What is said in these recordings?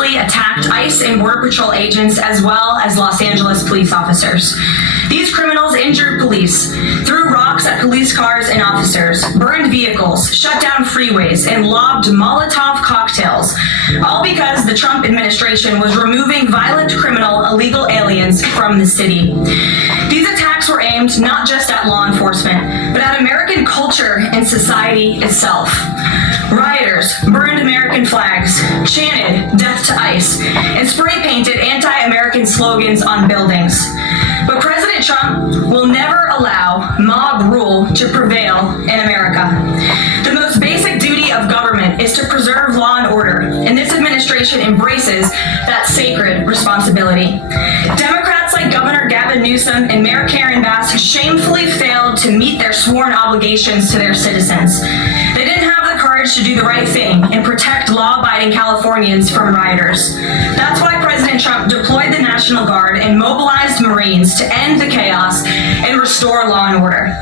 viciously attacked ICE and Border Patrol agents as well as Los Angeles police officers. These criminals injured police, threw rocks at police cars and officers, burned vehicles, shut down freeways, and lobbed Molotov cocktails, all because the Trump administration was removing violent criminal illegal aliens from the city. These attacks were aimed not just at law enforcement, but at American culture and society itself. Rioters burned American flags, chanted "Death to ICE," and spray-painted anti-American slogans on buildings. But President Trump will never allow mob rule to prevail in America. The most basic duty of government is to preserve law and order, and this administration embraces that sacred responsibility. Democrats like Governor Gavin Newsom and Mayor Karen Bass shamefully failed to meet their sworn obligations to their citizens. They didn't have the courage to do the right thing and protect law-abiding Californians from rioters. That's why President Trump deployed the National Guard and mobilized Marines to end the chaos and restore law and order.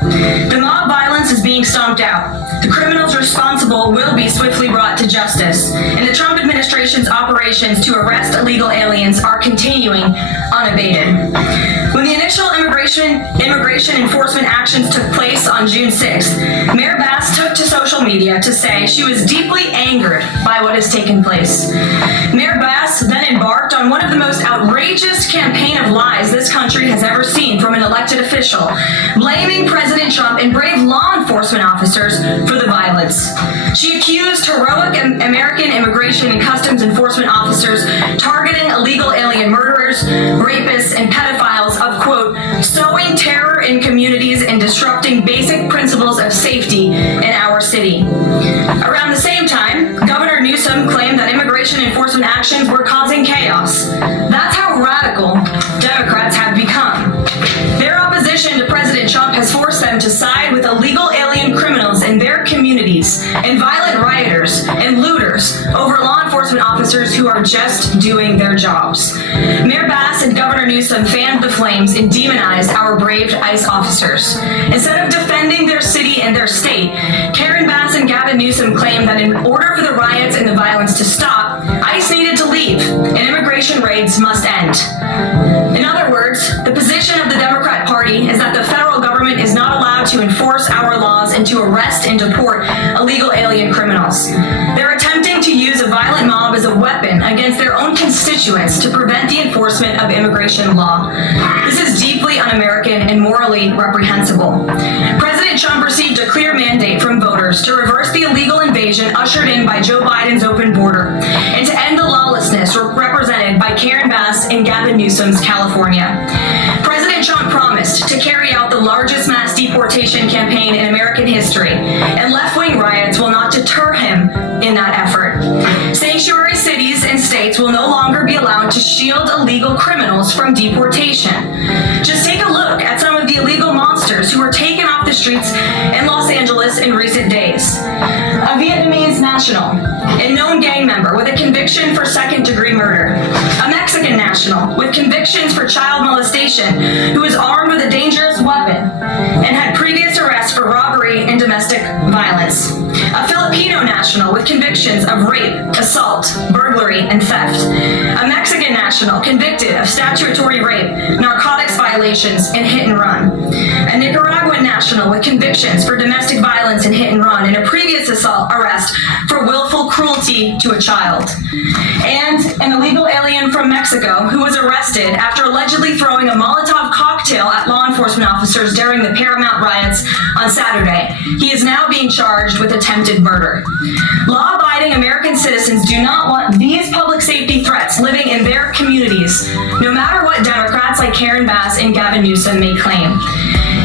The mob violence is being stomped out. The criminals responsible will be swiftly brought to justice, and the Trump administration's operations to arrest illegal aliens are continuing unabated. When the initial immigration enforcement actions took place on June 6th, Mayor Bass took to social media to say she was deeply angered by what has taken place. Mayor Bass then embarked on one of the most outrageous campaign of lies this country has ever seen from an elected official, blaming President Trump and brave law enforcement officers for the violence. She accused heroic American immigration and customs enforcement officers targeting illegal alien murderers, rapists, and pedophiles of, quote, sowing terror in communities and disrupting basic principles of safety in our city. Around the same time, Governor Newsom claimed that immigration enforcement actions were causing chaos. That's how radical Democrats have become. Their opposition to President Trump has forced them to side with illegal alien criminals in their communities and violent rioters and looters over law enforcement officers who are just doing their jobs. Mayor Bass and Governor Newsom fanned the flames and demonized our brave ICE officers. Instead of defending their city and their state, Karen Bass and Gavin Newsom claimed that in order for the riots and the violence to stop, ICE needed to leave and immigration raids must end. In other words, the position of the Democrat Party is that the federal government is not allowed to enforce our laws and to arrest and deport illegal alien criminals. They're attempting to use a violent mob as a weapon against their own constituents to prevent the enforcement of immigration law. This is deeply un-American and morally reprehensible. President Trump received a clear mandate from voters to reverse the illegal invasion ushered in by Joe Biden's open border and to end the lawlessness represented by Karen Bass and Gavin Newsom's California. President Trump promised to carry out the largest mass deportation campaign in American history, and left-wing riots will not deter him in that effort. Sanctuary cities and states will no longer be allowed to shield illegal criminals from deportation. Just take a look at some of the illegal monsters who were taken off the streets in Los Angeles in recent days. A Vietnamese national, a known gang member with a conviction for second-degree murder. A Mexican national with convictions for child molestation who was armed with a dangerous weapon and had previous arrests for robbery and domestic violence. A Filipino national with convictions of rape, assault, burglary, and theft. A Mexican national convicted of statutory rape, narcotics violations, and hit and run. A Nicaraguan national with convictions for domestic violence and hit and run, and a previous arrest for willful cruelty to a child. And an illegal alien from Mexico who was arrested after allegedly throwing a Molotov cocktail at law enforcement officers during the Paramount riots on Saturday. He is now being charged with attempted murder. Law-abiding American citizens do not want these public safety threats living in their communities, no matter what Democrats like Karen Bass and Gavin Newsom may claim.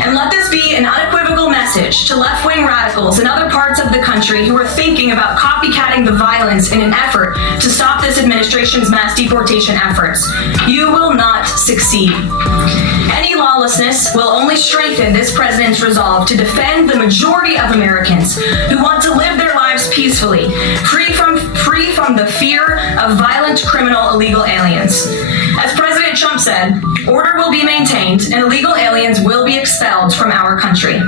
And let this be an unequivocal message to left-wing radicals in other parts of the country who are thinking about copycatting the violence in an effort to stop this administration's mass deportation efforts. You will not succeed. Any lawlessness will only strengthen this president's resolve to defend the majority of Americans who want to live their lives peacefully, free from the fear of violent criminal illegal aliens. As President Trump said, order will be maintained and illegal aliens will be expelled from our country.